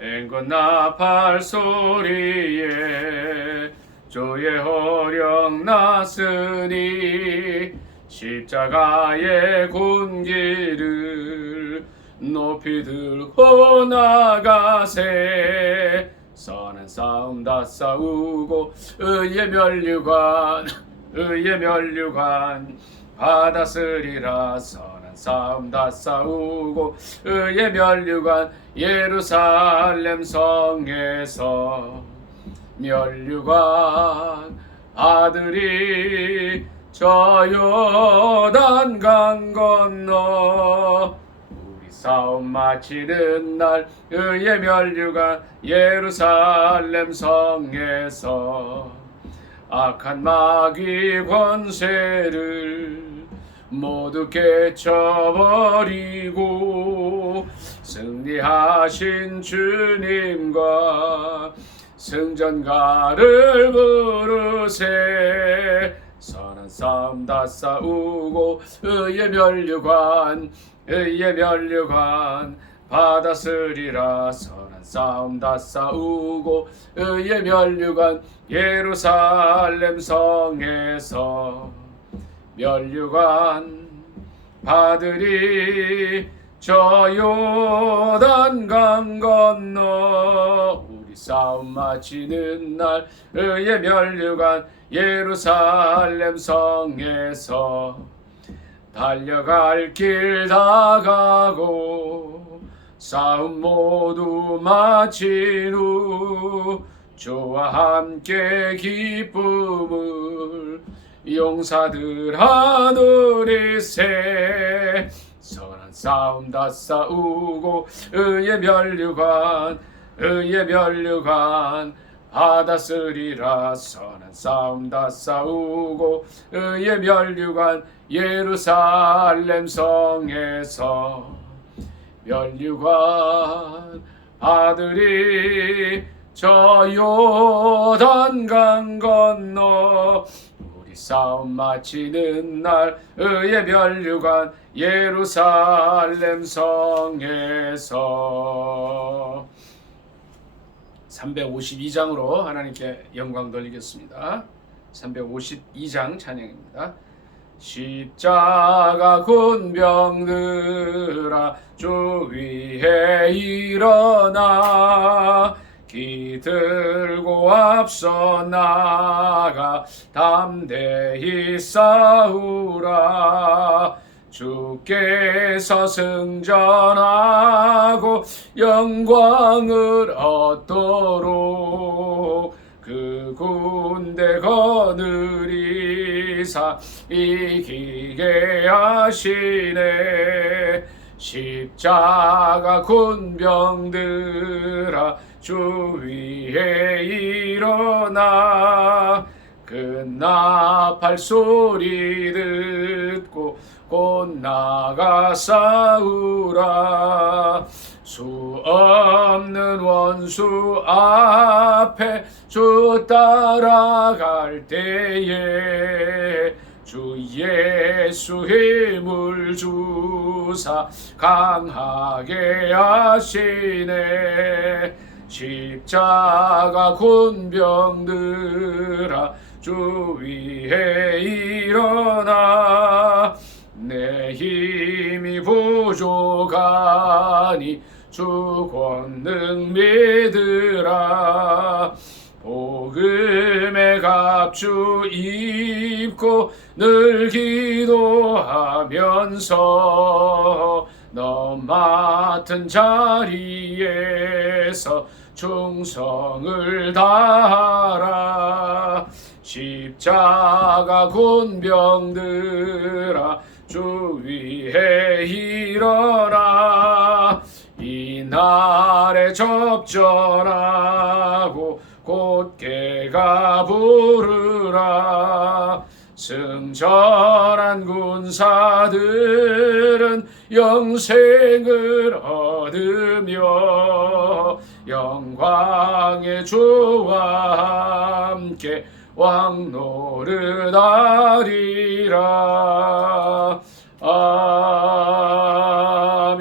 앵긋 나팔 소리에 주의 호령 났으니 십자가의 군기를 높이 들고 나가세. 선한 싸움 다 싸우고 의의 면류관 받았으리라. 선한 싸움 다 싸우고 의의 면류관 예루살렘 성에서 면류관 아들이 저 요단 강 건너 우리 싸움 마치는 날 의의 면류관 예루살렘 성에서 악한 마귀 권세를 모두 깨쳐버리고 승리하신 주님과 승전가를 부르세. 선한 싸움 다 싸우고 의의 면류관 받았으리라. 선한 싸움 다 싸우고 의의 면류관 예루살렘 성에서 면류관 받으리. 저 요단 강 건너 우리 싸움 마치는 날 의의 면류관 예루살렘 성에서 달려갈 길 다 가고 싸움 모두 마친 후 주와 함께 기쁨을 용사들아 누리세. 선한 싸움 다 싸우고 의의 면류관 받았으리라. 선한 싸움 다 싸우고 의의 면류관 예루살렘 성에서 면류관 아들이 저 요단 강 건너 우리 싸움 마치는 날 의의 면류관 예루살렘 성에서 352장으로 하나님께 영광 돌리겠습니다. 352장 찬양입니다. 십자가 군병들아 주 위에 일어나 기들고 앞서 나가 담대히 싸우라. 주께서 승전하고 영광을 얻도록 그 군대 거느리사 이기게 하시네. 십자가 군병들아 주 위에 일어나 그 나팔 소리 듣고 곧 나가 싸우라. 수 없는 원수 앞에 주 따라갈 때에 주 예수 힘을 주사 강하게 하시네. 십자가 군병들아 주 위에 일어나 내 힘이 부족하니 주 권능 믿으라. 복음의 갑주 입고 늘 기도하면서 너 맡은 자리에서 충성을 다하라. 십자가 군병들아 주 위에 일어나 이날에 접전하고 곧게가 부르라. 승전한 군사들은 영생을 얻으며 영광의 주와 함께 왕노릇하리라. 아멘.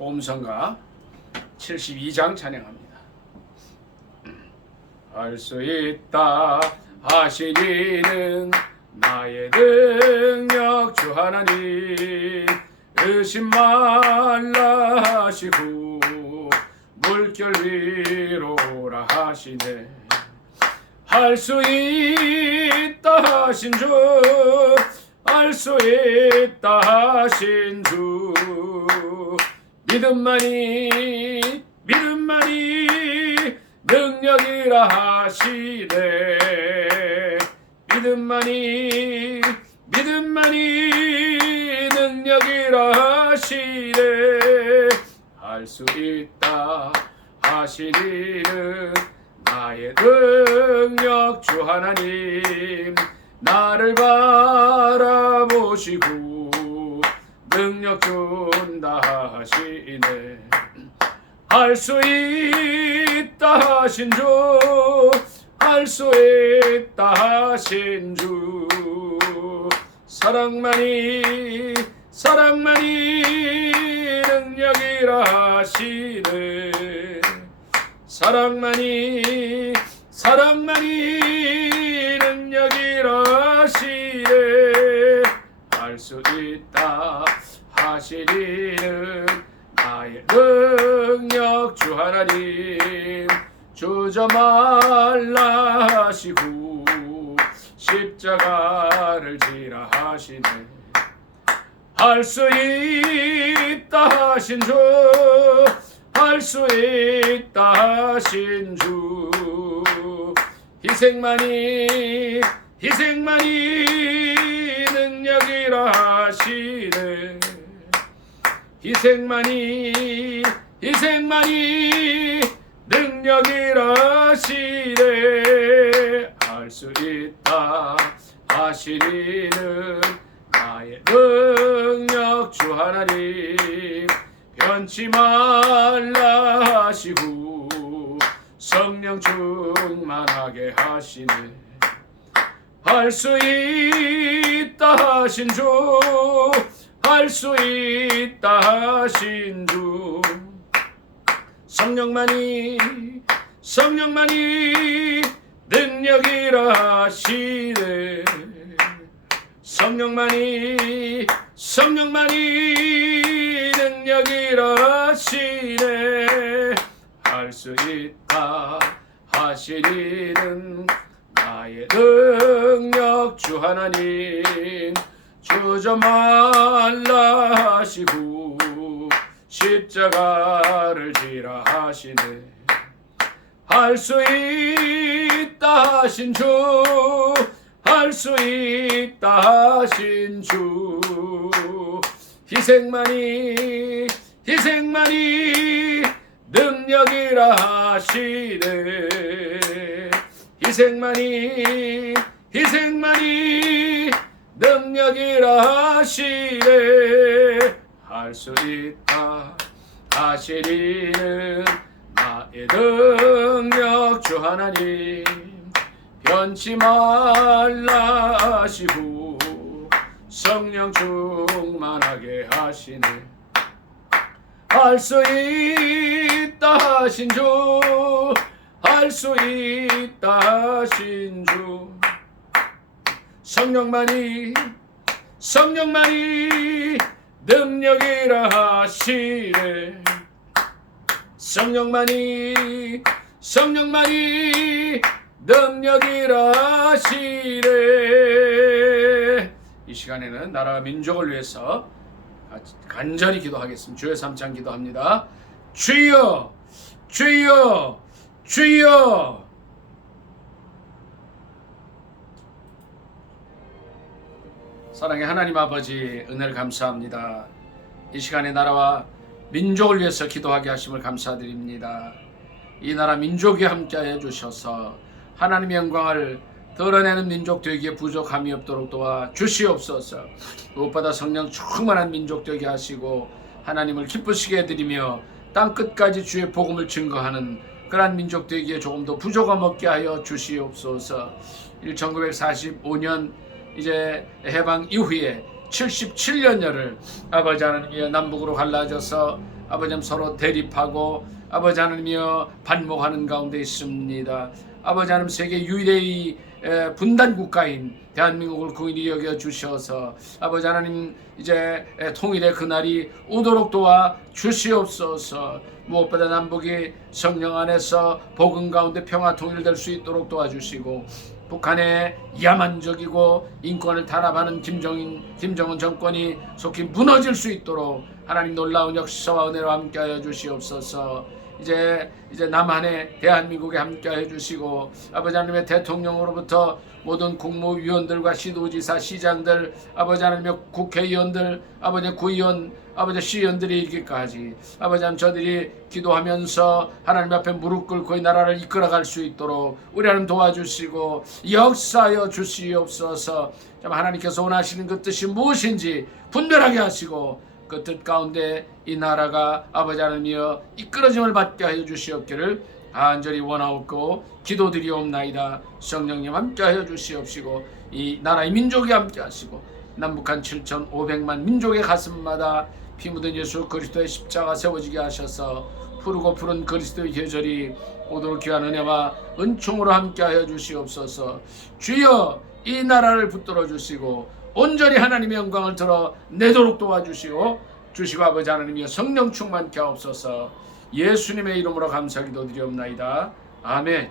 봄성가 72장 찬양합니다. 알 수 있다 하시기는 나의 능력 주 하나님, 의심 말라 하시고 물결 위로 오라 하시네. 할 수 있다 하신 주, 알 수 있다 하신 주, 믿음만이 능력이라 하시네. 믿음만이 능력이라 하시네. 할 수 있다 하시리는 나의 능력 주 하나님, 나를 바라보시고 능력 준다 하시네. 할 수 있다 하신 주, 할 수 있다 하신 주, 사랑만이 능력이라 하시네. 사랑만이 능력이라 하시네. 할 수 있다 하시리는 나의 능력 주 하나님, 주저 말라 하시고 십자가를 지라 하시네. 할 수 있다 하신 주, 할 수 있다 하신 주, 희생만이 능력이라 하시네. 희생만이 능력이라 하시네. 할 수 있다 하시리는 나의 능력 주 하나님, 변치 말라 하시고 성령 충만하게 하시네. 할 수 있다 하신 주, 할 수 있다 하신 주, 성령만이 능력이라 하시네. 성령만이 능력이라 하시네. 할 수 있다 하시리는 나의 능력 주 하나님, 주저 말라 하시고 십자가를 지라 하시네. 할 수 있다 하신 주, 할 수 있다 하신 주, 희생만이 능력이라 하시네. 희생만이 능력이라 하시네. 할 수 있다 하시리는 나의 능력 주 하나님, 변치 말라 하시고 성령 충만하게 하시네. 할 수 있다 하신 주, 할 수 있다 하신 주, 성령만이 능력이라 하시네. 성령만이 능력이라 하시네. 이 시간에는 나라와 민족을 위해서 간절히 기도하겠습니다. 주의 삼창 기도합니다. 주여, 주여, 주여. 사랑의 하나님 아버지, 은혜를 감사합니다. 이 시간에 나라와 민족을 위해서 기도하게 하심을 감사드립니다. 이 나라 민족이 함께하여 주셔서 하나님의 영광을 드러내는 민족 되기에 부족함이 없도록 도와 주시옵소서. 무엇보다 성령 충만한 민족 되게 하시고 하나님을 기쁘시게 해드리며 땅끝까지 주의 복음을 증거하는 그러한 민족 되기에 조금 더 부족함 없게 하여 주시옵소서. 1945년 이제 해방 이후에 77년여를 아버지 하나님이여 남북으로 갈라져서 아버지 하나님 서로 대립하고 아버지 하나님이여 반목하는 가운데 있습니다. 아버지 하나님 세계 유일의 분단 국가인 대한민국을 긍휼히 여겨 주셔서 아버지 하나님 이제 통일의 그날이 오도록 도와 주시옵소서. 무엇보다 남북이 성령 안에서 복음 가운데 평화 통일될 수 있도록 도와주시고 북한의 야만적이고 인권을 탄압하는 김정은 정권이 속히 무너질 수 있도록 하나님 놀라운 역사와 은혜로 함께하여 주시옵소서. 이제 남한의 대한민국에 함께하여 주시고 아버지 하나님의 대통령으로부터 모든 국무위원들과 시도지사 시장들 아버지 하나님의 국회의원들 아버지 구의원 아버지 시의원들이 이르기까지 아버지 하나님 저들이 기도하면서 하나님 앞에 무릎 꿇고 이 나라를 이끌어갈 수 있도록 우리 하나님 도와주시고 역사하여 주시옵소서. 하나님께서 원하시는 그 뜻이 무엇인지 분별하게 하시고 그 뜻 가운데 이 나라가 아버지 하나님이여 이끌어짐을 받게 하여 주시옵기를 간절히 원하옵고 기도드리옵나이다. 성령님 함께하여 주시옵시고 이 나라의 민족이 함께하시고 남북한 7,500만 민족의 가슴마다 피 묻은 예수 그리스도의 십자가 세워지게 하셔서 푸르고 푸른 그리스도의 계절이 오도록 귀한 은혜와 은총으로 함께하여 주시옵소서. 주여 이 나라를 붙들어 주시고 온전히 하나님의 영광을 들어 내도록 도와주시고 주시고 아버지 하나님이여 성령 충만케 하옵소서. 예수님의 이름으로 감사 기도드리옵나이다. 아멘.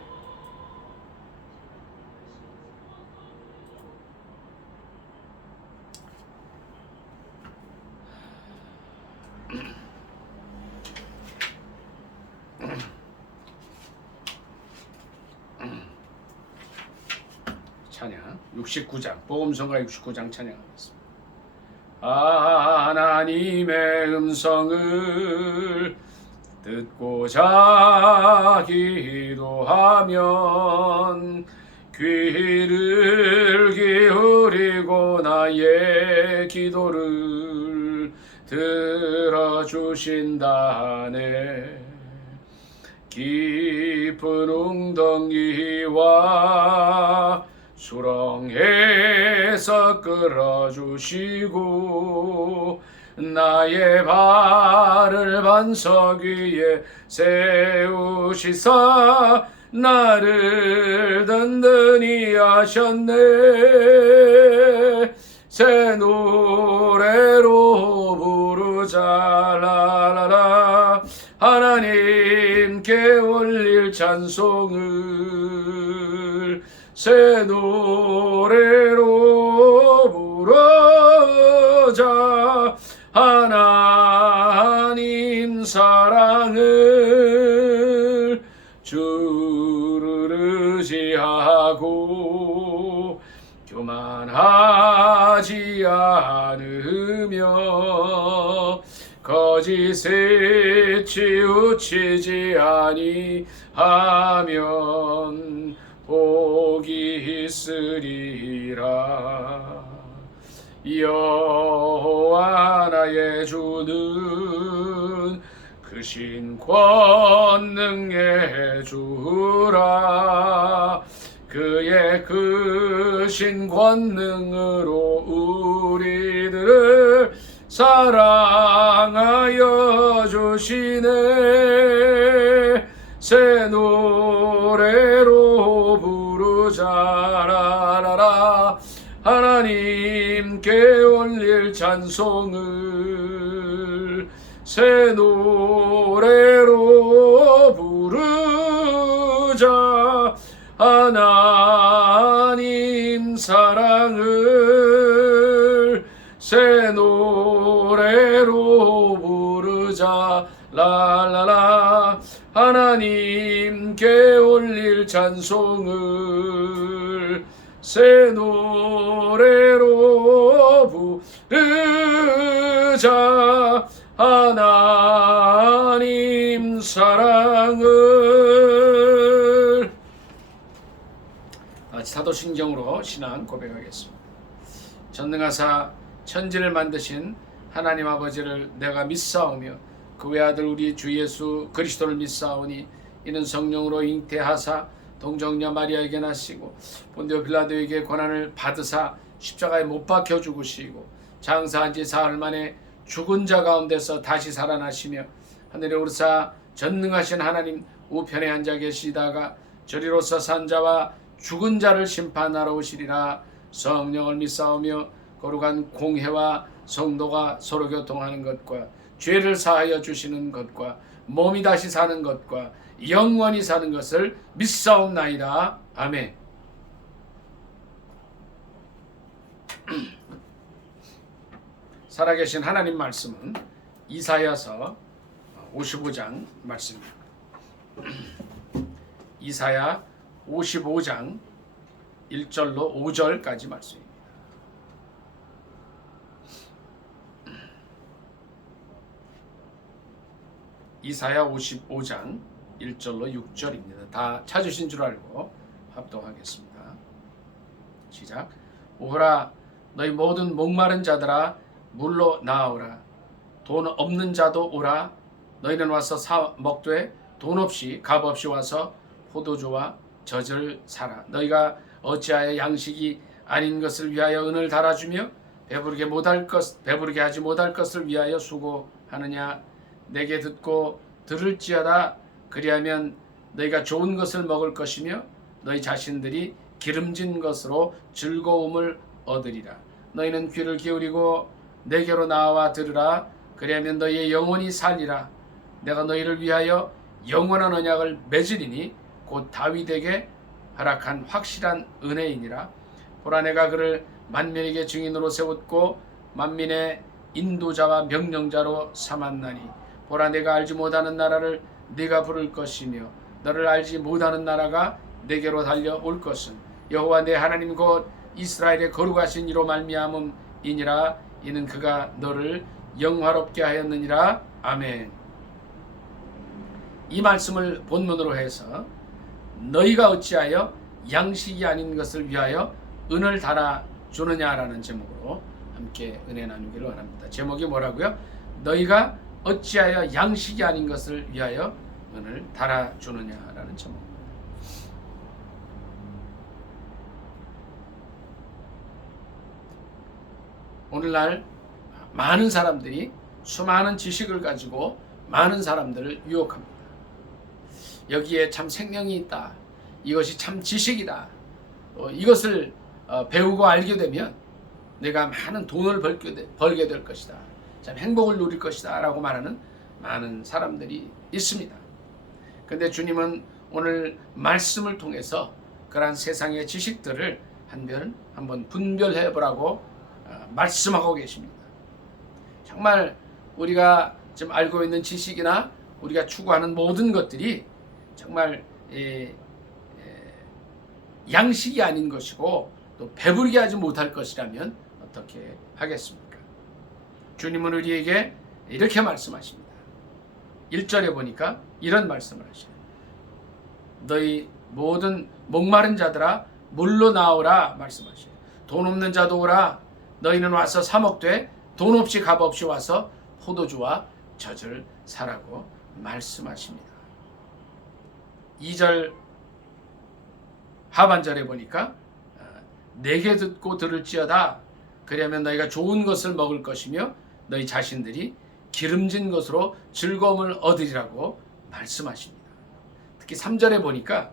찬양 69장 복음성가 69장 찬양하겠습니다. 하나님의 음성을 듣고자 기도하면 귀를 기울이고 나의 기도를 들어주신다네. 깊은 웅덩이와 수렁에서 끌어주시고 나의 발을 반석 위에 세우시사 나를 든든히 하셨네. 새 노래로 부르자 라라라 하나님께 올릴 찬송을 새 노래로 부르자. 하나님 사랑을 주를 의지하고 교만하지 않으며 거짓에 치우치지 아니하면 복이 있으리라. 여호와 나의 주는 크신 권능의 주라. 그의 크신 권능으로 우리들을 사랑하여 주시네. 새 노래로 부르자 라라라 하나님께 올릴 찬송을 새 노래로 부르자. 하나님 사랑을 새 노래로 부르자 라라라 하나님께 올릴 찬송을 새 노래로 부르자. 하나님 사랑을 사도신경으로 신앙 고백하겠습니다. 전능하사 천지를 만드신 하나님 아버지를 내가 믿사오며 그 외아들 우리 주 예수 그리스도를 믿사오니 이는 성령으로 잉태하사 동정녀 마리아에게 나시고 본디오 빌라도에게 고난을 받으사 십자가에 못 박혀 죽으시고 장사한 지 사흘 만에 죽은 자 가운데서 다시 살아나시며 하늘에 오르사 전능하신 하나님 우편에 앉아 계시다가 저리로서 산 자와 죽은 자를 심판하러 오시리라. 성령을 믿사오며 거룩한 공회와 성도가 서로 교통하는 것과 죄를 사하여 주시는 것과 몸이 다시 사는 것과 영원히 사는 것을 믿사옵나이다. 아멘. 살아계신 하나님 말씀은 이사야서 55장 말씀입니다. 이사야 55장 1절로 5절까지 말씀입니다. 이사야 55장 1절로 6절입니다. 다 찾으신 줄 알고 합독하겠습니다. 시작. 오라 너희 모든 목마른 자들아 물로 나아오라. 돈 없는 자도 오라. 너희는 와서 사 먹되 돈 없이 값 없이 와서 포도주와 젖을 사라. 너희가 어찌하여 양식이 아닌 것을 위하여 은을 달아주며 배부르게 하지 못할 것을 위하여 수고하느냐. 내게 듣고 들을지어다. 그리하면 너희가 좋은 것을 먹을 것이며 너희 자신들이 기름진 것으로 즐거움을 얻으리라. 너희는 귀를 기울이고 내게로 나와 들으라. 그리하면 너희의 영혼이 살리라. 내가 너희를 위하여 영원한 언약을 맺으리니 곧 다윗에게 허락한 확실한 은혜이니라. 보라 내가 그를 만민에게 증인으로 세웠고 만민의 인도자와 명령자로 삼았나니 보라 내가 알지 못하는 나라를 네가 부를 것이며 너를 알지 못하는 나라가 내게로 달려올 것은 여호와 내 하나님 곧 이스라엘의 거룩하신 이로 말미암음이니라. 이는 그가 너를 영화롭게 하였느니라. 아멘. 이 말씀을 본문으로 해서 너희가 어찌하여 양식이 아닌 것을 위하여 은을 달아주느냐라는 제목으로 함께 은혜 나누기를 원합니다. 제목이 뭐라고요? 너희가 어찌하여 양식이 아닌 것을 위하여 은을 달아주느냐라는 제목입니다. 오늘날 많은 사람들이 수많은 지식을 가지고 많은 사람들을 유혹합니다. 여기에 참 생명이 있다. 이것이 참 지식이다. 이것을 배우고 알게 되면 내가 많은 돈을 벌게 될 것이다. 참 행복을 누릴 것이다 라고 말하는 많은 사람들이 있습니다. 그런데 주님은 오늘 말씀을 통해서 그러한 세상의 지식들을 한번 분별해 보라고 말씀하고 계십니다. 정말 우리가 지금 알고 있는 지식이나 우리가 추구하는 모든 것들이 정말 양식이 아닌 것이고 또 배부르게 하지 못할 것이라면 어떻게 하겠습니까? 주님은 우리에게 이렇게 말씀하십니다. 1절에 보니까 이런 말씀을 하셔요. 너희 모든 목마른 자들아 물로 나오라 말씀하셔요. 돈 없는 자도 오라. 너희는 와서 사 먹되 돈 없이 값 없이 와서 포도주와 젖을 사라고 말씀하십니다. 2절 하반절에 보니까 내게 듣고 들을지어다. 그러면 너희가 좋은 것을 먹을 것이며 너희 자신들이 기름진 것으로 즐거움을 얻으리라고 말씀하십니다. 특히 3절에 보니까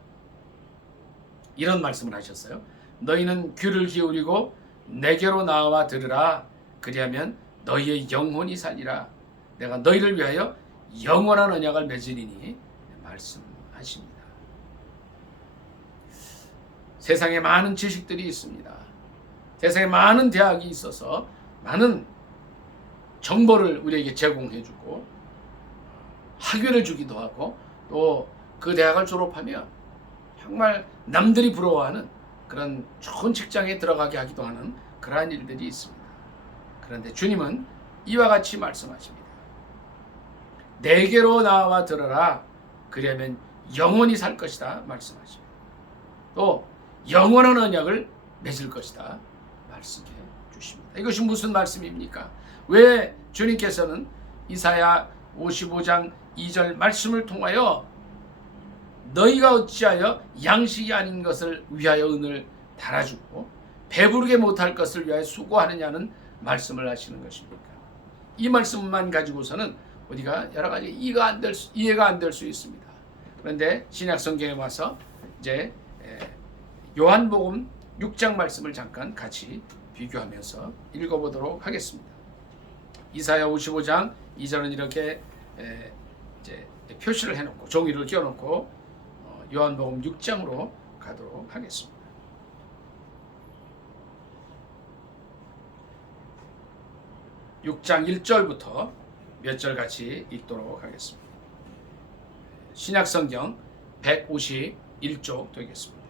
이런 말씀을 하셨어요. 너희는 귀를 기울이고 내게로 나와 들으라. 그리하면 너희의 영혼이 살리라. 내가 너희를 위하여 영원한 언약을 맺으리니 말씀하십니다. 세상에 많은 지식들이 있습니다. 세상에 많은 대학이 있어서 많은 정보를 우리에게 제공해주고 학위를 주기도 하고 또 그 대학을 졸업하면 정말 남들이 부러워하는 그런 좋은 직장에 들어가게 하기도 하는 그러한 일들이 있습니다. 그런데 주님은 이와 같이 말씀하십니다. 내게로 나와 들어라. 그러면 영원히 살 것이다 말씀하십니다. 또 영원한 언약을 맺을 것이다 말씀해 주십니다. 이것이 무슨 말씀입니까? 왜 주님께서는 이사야 55장 2절 말씀을 통하여 너희가 어찌하여 양식이 아닌 것을 위하여 은을 달아주고 배부르게 못할 것을 위하여 수고하느냐는 말씀을 하시는 것입니까? 이 말씀만 가지고서는 우리가 여러 가지 이해가 안 될 수 있습니다. 그런데 신약 성경에 와서 이제 요한복음 6장 말씀을 잠깐 같이 비교하면서 읽어보도록 하겠습니다. 이사야 55장 2절은 이렇게 이제 표시를 해놓고 종이를 끼워놓고 요한복음 6장으로 가도록 하겠습니다. 6장 1절부터 몇 절 같이 읽도록 하겠습니다. 신약성경 151쪽 되겠습니다.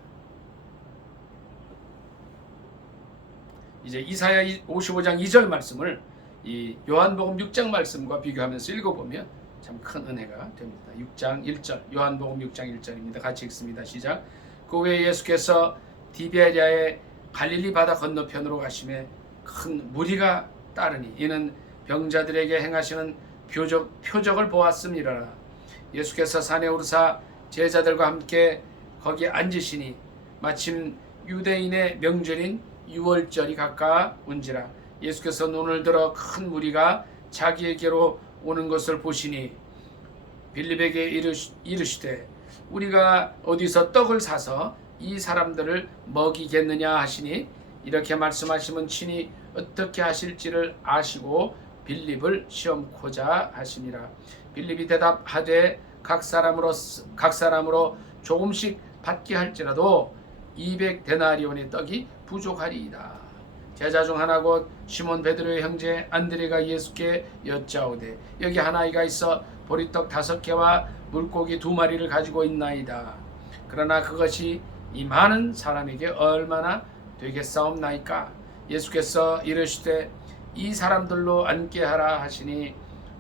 이제 이사야 55장 2절 말씀을 이 요한복음 6장 말씀과 비교하면서 읽어보면 참 큰 은혜가 됩니다. 6장 1절, 요한복음 6장 1절입니다. 같이 읽습니다. 시작. 그 후에 예수께서 디베리아의 갈릴리 바다 건너편으로 가시매 큰 무리가 따르니 이는 병자들에게 행하시는 표적을 보았음이라. 예수께서 산에 오르사 제자들과 함께 거기에 앉으시니 마침 유대인의 명절인 유월절이 가까운지라. 예수께서 눈을 들어 큰 무리가 자기에게로 오는 것을 보시니 빌립에게 이르시되 우리가 어디서 떡을 사서 이 사람들을 먹이겠느냐 하시니 이렇게 말씀하시면 친히 어떻게 하실지를 아시고 빌립을 시험코자 하시니라. 빌립이 대답하되 각 사람으로 조금씩 받게 할지라도 200데나리온의 떡이 부족하리이다. 제자 중 하나 곧 시몬 베드로의 형제 안드레가 예수께 여짜오되 여기 한 아이가 있어 보리떡 5개와 물고기 2마리를 가지고 있나이다. 그러나 그것이 이 많은 사람에게 얼마나 되겠사옵나이까. 예수께서 이르시되 이 사람들로 앉게 하라 하시니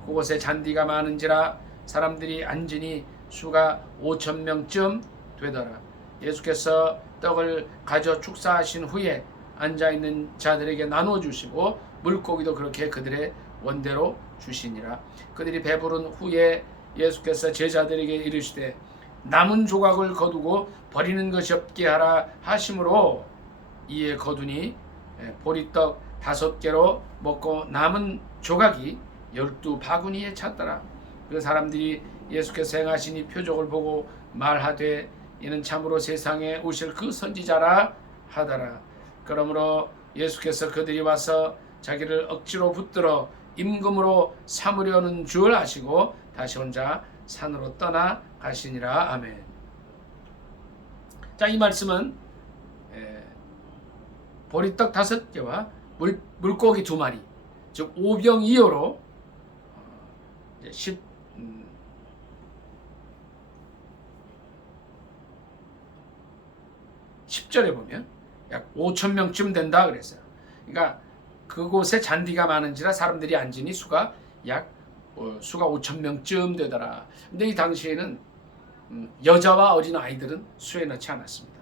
그곳에 잔디가 많은지라 사람들이 앉으니 수가 5,000명쯤 되더라. 예수께서 떡을 가져 축사하신 후에 앉아있는 자들에게 나눠주시고 물고기도 그렇게 그들의 원대로 주시니라. 그들이 배부른 후에 예수께서 제자들에게 이르시되 남은 조각을 거두고 버리는 것이 없게 하라 하심으로 이에 거두니 보리떡 5개로 먹고 남은 조각이 12바구니에 찼더라. 그 사람들이 예수께서 행하신 이 표적을 보고 말하되 이는 참으로 세상에 오실 그 선지자라 하더라. 그러므로 예수께서 그들이 와서 자기를 억지로 붙들어 임금으로 삼으려는 줄 아시고 다시 혼자 산으로 떠나 가시니라. 아멘. 자, 이 말씀은 보리떡 5개와 물고기 2마리, 즉 오병이어로 10절에 보면 약 5,000명쯤 된다 그랬어요. 그러니까 그곳에 잔디가 많은지라 사람들이 앉으니 수가 5,000명쯤 되더라. 근데 이 당시에는 여자와 어린 아이들은 수에 넣지 않았습니다.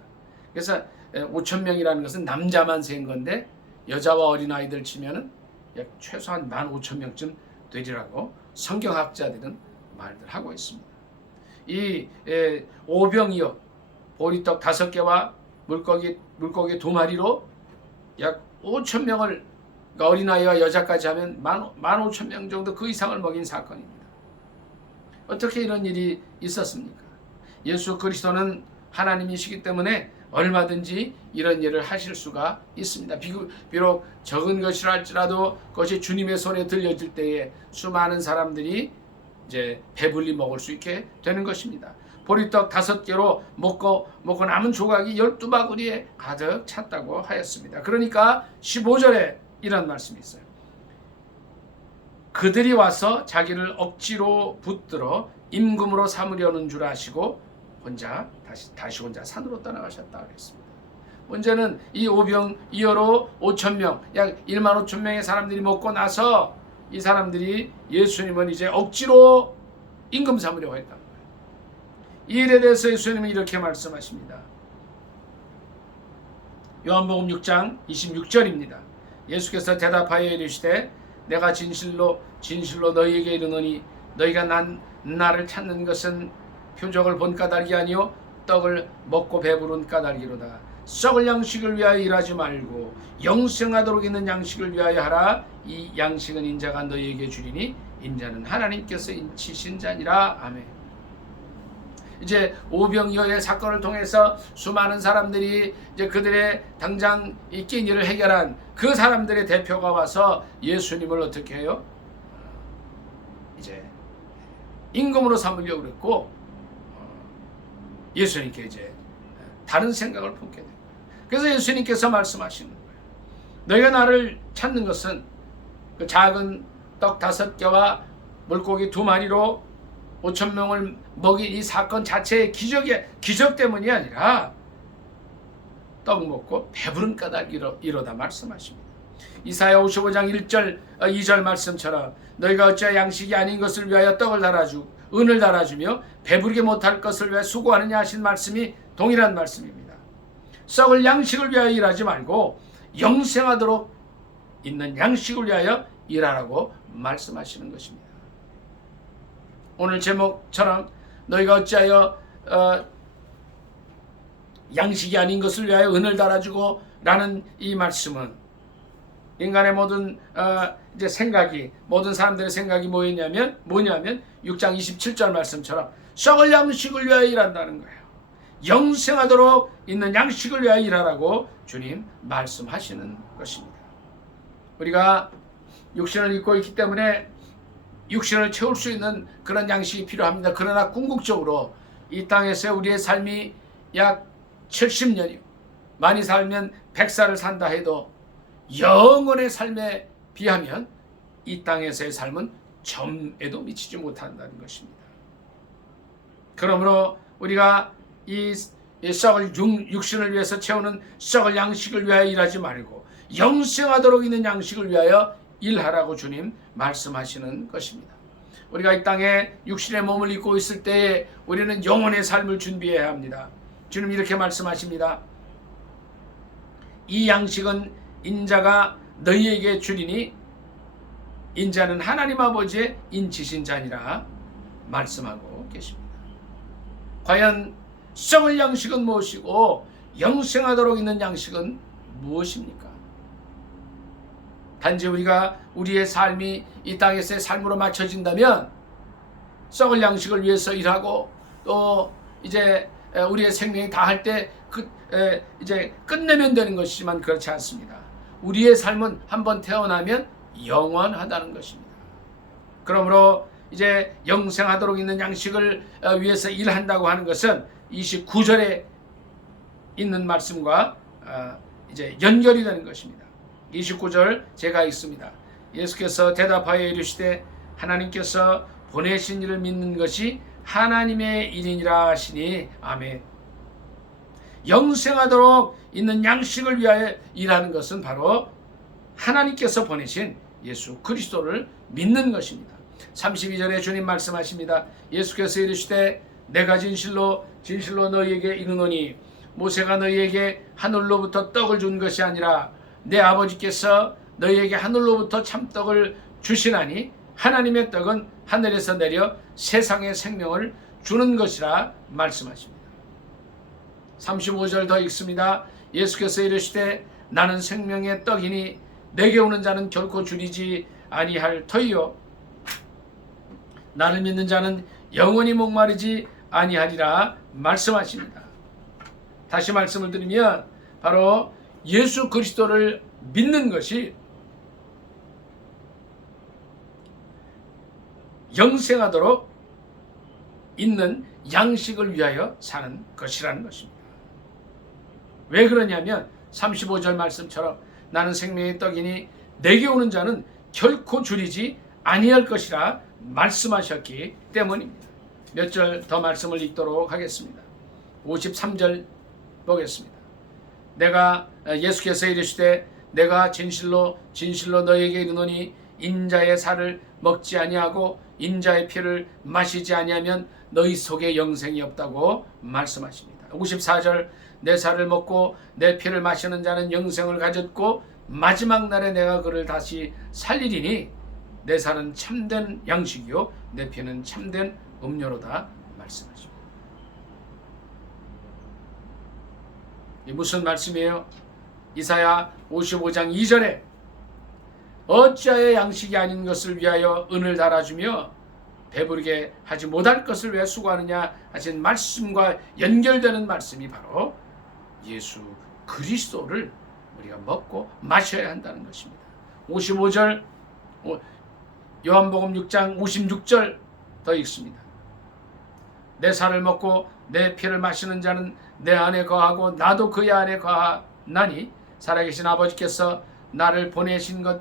그래서 5,000명이라는 것은 남자만 센 건데 여자와 어린 아이들 치면은 약 최소한 15,000명쯤 되리라고 성경학자들은 말들 하고 있습니다. 이 오병이어 보리떡 5개와 물고기 2마리로 약 5,000명을, 그러니까 어린아이와 여자까지 하면 15,000명 정도 그 이상을 먹인 사건입니다. 어떻게 이런 일이 있었습니까? 예수 그리스도는 하나님이시기 때문에 얼마든지 이런 일을 하실 수가 있습니다. 비록 적은 것이라 할지라도 그것이 주님의 손에 들려질 때에 수많은 사람들이 이제 배불리 먹을 수 있게 되는 것입니다. 보리떡 5개로 먹고 남은 조각이 12바구니에 가득 찼다고 하였습니다. 그러니까 15절에 이런 말씀이 있어요. 그들이 와서 자기를 억지로 붙들어 임금으로 삼으려는 줄 아시고 다시 혼자 산으로 떠나가셨다 그랬습니다. 문제는 이 오병이어로 5,000명, 약 15,000명의 사람들이 먹고 나서 이 사람들이 예수님은 이제 억지로 임금 삼으려고 했다. 이 일에 대해서 예수님은 이렇게 말씀하십니다. 요한복음 6장 26절입니다. 예수께서 대답하여 이르시되 내가 진실로 너희에게 이르노니 너희가 나를 찾는 것은 표적을 본 까닭이 아니요 떡을 먹고 배부른 까닭이로다. 썩을 양식을 위하여 일하지 말고 영생하도록 있는 양식을 위하여 하라. 이 양식은 인자가 너희에게 주리니 인자는 하나님께서 인치신 자니라. 아멘. 이제 오병이어의 사건을 통해서 수많은 사람들이 이제 그들의 당장 이 끼니를 해결한 그 사람들의 대표가 와서 예수님을 어떻게 해요? 이제 임금으로 삼으려고 그랬고 예수님께 이제 다른 생각을 품게 된 거예요. 그래서 예수님께서 말씀하시는 거예요. 너희가 나를 찾는 것은 그 작은 떡 5개와 물고기 2마리로 5,000명을 먹인 이 사건 자체의 기적 때문이 아니라 떡 먹고 배부른 까닭 이로다 말씀하십니다. 이사야 55장 1절 2절 말씀처럼 너희가 어찌하여 양식이 아닌 것을 위하여 은을 달아주며 배부르게 못할 것을 위하여 수고하느냐 하신 말씀이 동일한 말씀입니다. 썩을 양식을 위하여 일하지 말고 영생하도록 있는 양식을 위하여 일하라고 말씀하시는 것입니다. 오늘 제목처럼 너희가 어찌하여 양식이 아닌 것을 위하여 은을 달아주고 라는 이 말씀은 인간의 모든 모든 사람들의 생각이 뭐냐면 6장 27절 말씀처럼 썩을 양식을 위하여 일한다는 거예요. 영생하도록 있는 양식을 위하여 일하라고 주님 말씀하시는 것입니다. 우리가 육신을 입고 있기 때문에 육신을 채울 수 있는 그런 양식이 필요합니다. 그러나 궁극적으로 이 땅에서 우리의 삶이 약 70년이요. 많이 살면 100살을 산다 해도 영원의 삶에 비하면 이 땅에서의 삶은 점에도 미치지 못한다는 것입니다. 그러므로 우리가 이 썩을 육신을 위해서 채우는 썩을 양식을 위하여 일하지 말고 영생하도록 있는 양식을 위하여 일하라고 주님 말씀하시는 것입니다. 우리가 이 땅에 육신의 몸을 입고 있을 때에 우리는 영혼의 삶을 준비해야 합니다. 주님 이렇게 말씀하십니다. 이 양식은 인자가 너희에게 주리니 인자는 하나님 아버지의 인치신 자니라 말씀하고 계십니다. 과연 썩을 양식은 무엇이고 영생하도록 있는 양식은 무엇입니까? 단지 우리가 우리의 삶이 이 땅에서의 삶으로 맞춰진다면 썩을 양식을 위해서 일하고 또 이제 우리의 생명이 다할 때 이제 끝내면 되는 것이지만 그렇지 않습니다. 우리의 삶은 한번 태어나면 영원하다는 것입니다. 그러므로 이제 영생하도록 있는 양식을 위해서 일한다고 하는 것은 29절에 있는 말씀과 이제 연결이 되는 것입니다. 29절 제가 읽습니다. 예수께서 대답하여 이르시되 하나님께서 보내신 이를 믿는 것이 하나님의 일이니라 하시니 아멘. 영생하도록 있는 양식을 위하여 일하는 것은 바로 하나님께서 보내신 예수 그리스도를 믿는 것입니다. 32절에 주님 말씀하십니다. 예수께서 이르시되 내가 진실로 너희에게 이르노니 모세가 너희에게 하늘로부터 떡을 준 것이 아니라 내 아버지께서 너희에게 하늘로부터 참떡을 주시나니 하나님의 떡은 하늘에서 내려 세상의 생명을 주는 것이라 말씀하십니다. 35절 더 읽습니다. 예수께서 이르시되 나는 생명의 떡이니 내게 오는 자는 결코 줄이지 아니할 터이요 나를 믿는 자는 영원히 목마르지 아니하리라 말씀하십니다. 다시 말씀을 드리면 바로 예수 그리스도를 믿는 것이 영생하도록 있는 양식을 위하여 사는 것이라는 것입니다. 왜 그러냐면 35절 말씀처럼 나는 생명의 떡이니 내게 오는 자는 결코 줄이지 아니할 것이라 말씀하셨기 때문입니다. 몇 절 더 말씀을 읽도록 하겠습니다. 53절 보겠습니다. 예수께서 이르시되 내가 진실로 너희에게 이르노니 인자의 살을 먹지 아니하고 인자의 피를 마시지 아니하면 너희 속에 영생이 없다고 말씀하십니다. 54절 내 살을 먹고 내 피를 마시는 자는 영생을 가졌고 마지막 날에 내가 그를 다시 살리리니 내 살은 참된 양식이요 내 피는 참된 음료로다 말씀하십니다. 이 무슨 말씀이에요? 이사야 55장 2절에 어찌하여 양식이 아닌 것을 위하여 은을 달아주며 배부르게 하지 못할 것을 왜 수고하느냐 하신 말씀과 연결되는 말씀이 바로 예수 그리스도를 우리가 먹고 마셔야 한다는 것입니다. 55절 요한복음 6장 56절 더 읽습니다. 내 살을 먹고 내 피를 마시는 자는 내 안에 거하고 나도 그의 안에 거하나니 살아계신 아버지께서 나를 보내심에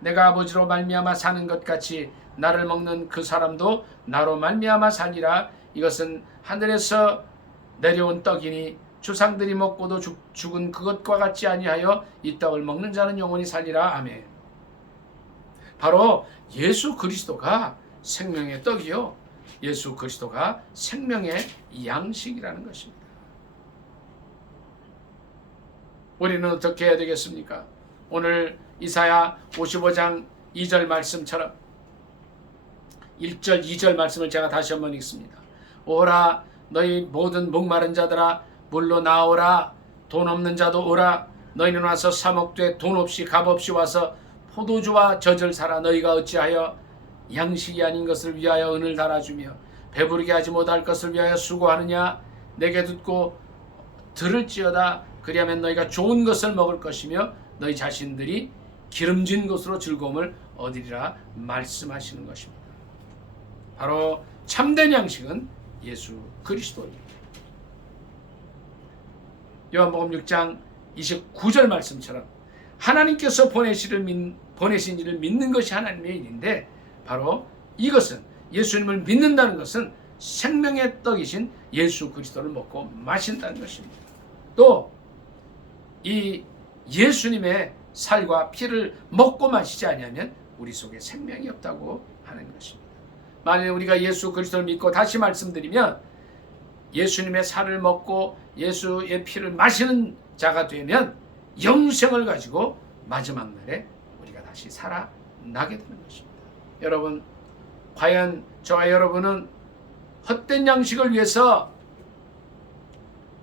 내가 아버지로 말미암아 사는 것 같이 나를 먹는 그 사람도 나로 말미암아 살리라. 이것은 하늘에서 내려온 떡이니 조상들이 먹고도 죽은 그것과 같지 아니하여 이 떡을 먹는 자는 영원히 살리라. 아멘. 바로 예수 그리스도가 생명의 떡이요, 예수 그리스도가 생명의 양식이라는 것입니다. 우리는 어떻게 해야 되겠습니까? 오늘 이사야 55장 2절 말씀처럼 1절 2절 말씀을 제가 다시 한번 읽습니다. 오라 너희 모든 목마른 자들아 물로 나오라. 돈 없는 자도 오라. 너희는 와서 사 먹되 돈 없이 값 없이 와서 포도주와 젖을 사라. 너희가 어찌하여 양식이 아닌 것을 위하여 은을 달아주며 배부르게 하지 못할 것을 위하여 수고하느냐. 내게 듣고 들을지어다. 그리하면 너희가 좋은 것을 먹을 것이며 너희 자신들이 기름진 것으로 즐거움을 얻으리라 말씀하시는 것입니다. 바로 참된 양식은 예수 그리스도입니다. 요한복음 6장 29절 말씀처럼 하나님께서 보내신 이를 믿는 것이 하나님의 일인데, 바로 이것은 예수님을 믿는다는 것은 생명의 떡이신 예수 그리스도를 먹고 마신다는 것입니다. 또 이 예수님의 살과 피를 먹고 마시지 아니하면 우리 속에 생명이 없다고 하는 것입니다. 만일 우리가 예수 그리스도를 믿고, 다시 말씀드리면 예수님의 살을 먹고 예수의 피를 마시는 자가 되면 영생을 가지고 마지막 날에 우리가 다시 살아나게 되는 것입니다. 여러분, 과연 저와 여러분은 헛된 양식을 위해서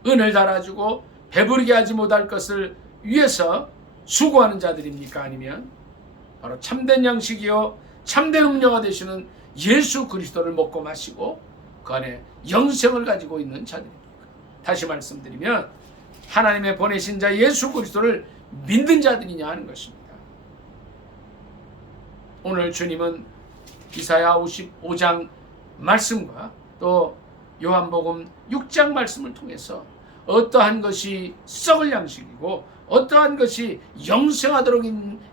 은을 달아주고 배부르게 하지 못할 것을 위해서 수고하는 자들입니까? 아니면 바로 참된 양식이요 참된 음료가 되시는 예수 그리스도를 먹고 마시고 그 안에 영생을 가지고 있는 자들입니까? 다시 말씀드리면 하나님의 보내신 자 예수 그리스도를 믿는 자들이냐 하는 것입니다. 오늘 주님은 이사야 55장 말씀과 또 요한복음 6장 말씀을 통해서 어떠한 것이 썩을 양식이고 어떠한 것이 영생하도록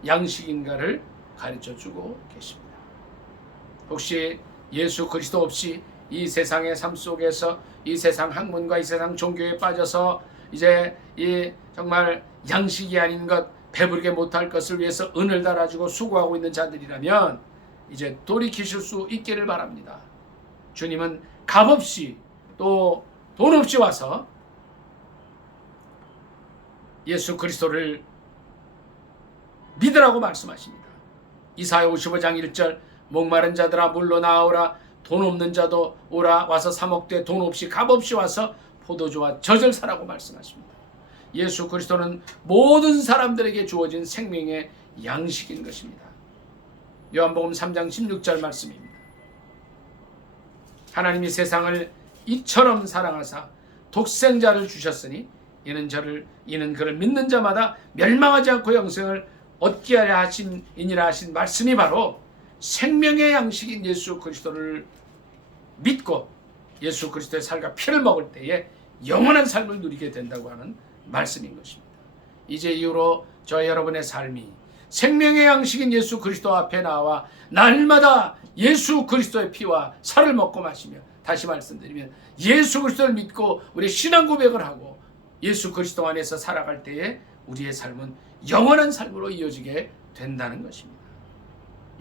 양식인가를 가르쳐주고 계십니다. 혹시 예수 그리스도 없이 이 세상의 삶 속에서 이 세상 학문과 이 세상 종교에 빠져서 이제 이 정말 양식이 아닌 것, 배부르게 못할 것을 위해서 은을 달아주고 수고하고 있는 자들이라면 이제 돌이키실 수 있기를 바랍니다. 주님은 값없이 또 돈 없이 와서 예수 그리스도를 믿으라고 말씀하십니다. 이사야 55장 1절 목마른 자들아 물로 나오라. 돈 없는 자도 오라. 와서 사 먹되 돈 없이 값 없이 와서 포도주와 젖을 사라고 말씀하십니다. 예수 그리스도는 모든 사람들에게 주어진 생명의 양식인 것입니다. 요한복음 3장 16절 말씀입니다. 하나님이 세상을 이처럼 사랑하사 독생자를 주셨으니 이는 그를 믿는 자마다 멸망하지 않고 영생을 얻게 하려 하심이니라 하신 말씀이 바로 생명의 양식인 예수 그리스도를 믿고 예수 그리스도의 살과 피를 먹을 때에 영원한 삶을 누리게 된다고 하는 말씀인 것입니다. 이제 이후로 저 여러분의 삶이 생명의 양식인 예수 그리스도 앞에 나와 날마다 예수 그리스도의 피와 살을 먹고 마시며, 다시 말씀드리면 예수 그리스도를 믿고 우리 신앙 고백을 하고 예수 그리스도 안에서 살아갈 때에 우리의 삶은 영원한 삶으로 이어지게 된다는 것입니다.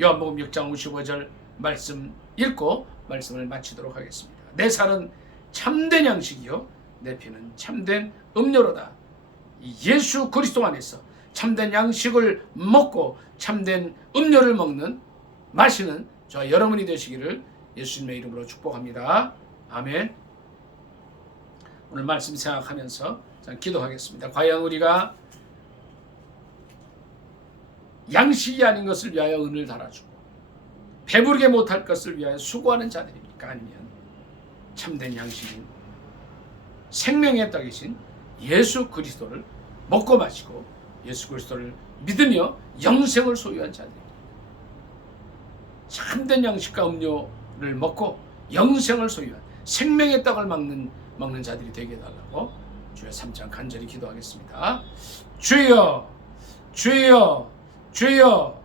요한복음 6장 55절 말씀 읽고 말씀을 마치도록 하겠습니다. 내 살은 참된 양식이요 내 피는 참된 음료로다. 예수 그리스도 안에서 참된 양식을 먹고 참된 음료를 마시는 저와 여러분이 되시기를 예수님의 이름으로 축복합니다. 아멘. 오늘 말씀 생각하면서 기도하겠습니다. 과연 우리가 양식이 아닌 것을 위하여 은을 달아주고 배부르게 못할 것을 위하여 수고하는 자들입니까? 아니면 참된 양식인 생명의 떡이신 예수 그리스도를 먹고 마시고 예수 그리스도를 믿으며 영생을 소유한 자들입니다. 참된 양식과 음료를 먹고 영생을 소유한 생명의 떡을 먹는 자들이 되게 해달라고 주의 3장 간절히 기도하겠습니다. 주여 주여 주여